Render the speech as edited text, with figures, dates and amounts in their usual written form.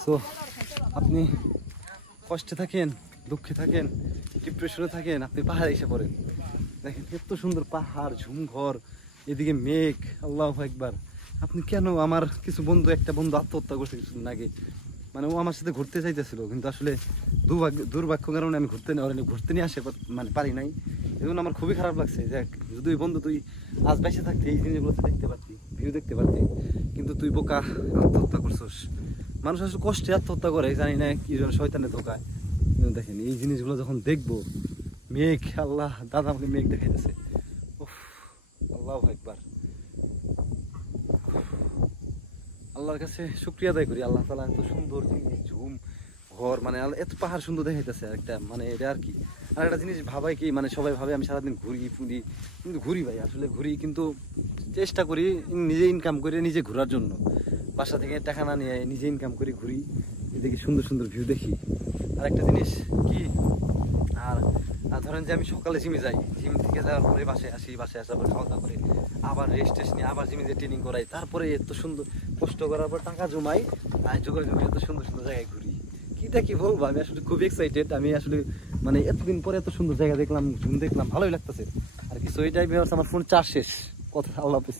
So আপনি কষ্টে থাকেন, দুঃখে থাকেন, ডিপ্রেশনে থাকেন, আপনি পাহাড়ে এসে পড়েন। দেখেন এত সুন্দর পাহাড়, ঝুমঘর, এদিকে মেঘ, আল্লাহু আকবার। আপনি কেন, আমার কিছু বন্ধু, একটা বন্ধু আত্মহত্যা করছে কিছুদিন আগে, মানে ও আমার সাথে ঘুরতে চাইতেছিল, কিন্তু আসলে দুর্ভাগ্য কারণে আমি ঘুরতে নিয়ে আসে মানে পারি নাই। এই জন্য আমার খুবই খারাপ লাগছে যে যদি ওই বন্ধু তুই আজ বেঁচে থাকতে এই জিনিসগুলো দেখতে পারতি, ভিউ দেখতে পারতি, কিন্তু তুই বোকা আত্মহত্যা করছিস। মানুষ আসলে কষ্টে আত্মহত্যা করে, জানি না কি জন্য শয়তানে ধোকায়। কিন্তু দেখেন এই জিনিসগুলো যখন দেখবো, মেঘ, আল্লাহ, দাদা আমাকে মেঘ দেখাইতেছে, উফ, আল্লাহু আকবার। আল্লাহর কাছে শুকরিয়া আদায় করি, আল্লাহ তাআলা এত সুন্দর জিনিস, ঝুম ঘর, মানে এত পাহাড় সুন্দর দেখাইতেছে একটা, মানে এটা আর কি। আর একটা জিনিস ভাবাই কি, মানে সবাই ভাবে আমি সারাদিন ঘুরি ফুরি, কিন্তু ঘুরি ভাই, আসলে ঘুরি কিন্তু চেষ্টা করি নিজে ইনকাম করে নিজে ঘোরার জন্য। বাসা থেকে টাকা না নিয়ে নিজে ইনকাম করে ঘুরি, দেখি সুন্দর সুন্দর ভিউ দেখি। আর একটা জিনিস কি, আর ধরেন যে আমি সকালে জিমে যাই, জিম থেকে যাওয়ার পরে বাসায় আসি, বাসায় আসার পর খাওয়া দাওয়া করে আবার রেস্ট নিয়ে আবার জিমে যে ট্রেনিং করাই, তারপরে এত সুন্দর কষ্ট করার পর টাকা জমাই, আর জোগাড় জমি এত সুন্দর সুন্দর জায়গায় ঘুরি। কিটা কি বলবো, আমি আসলে খুব এক্সাইটেড। আমি আসলে মানে এতদিন পরে এত সুন্দর জায়গা দেখলাম, ঝুম দেখলাম, ভালোই লাগতেছে আর কি। সো এই টাইমে আমার ফোন চার্জ শেষ, কথা, আল্লাহ হাফেজ।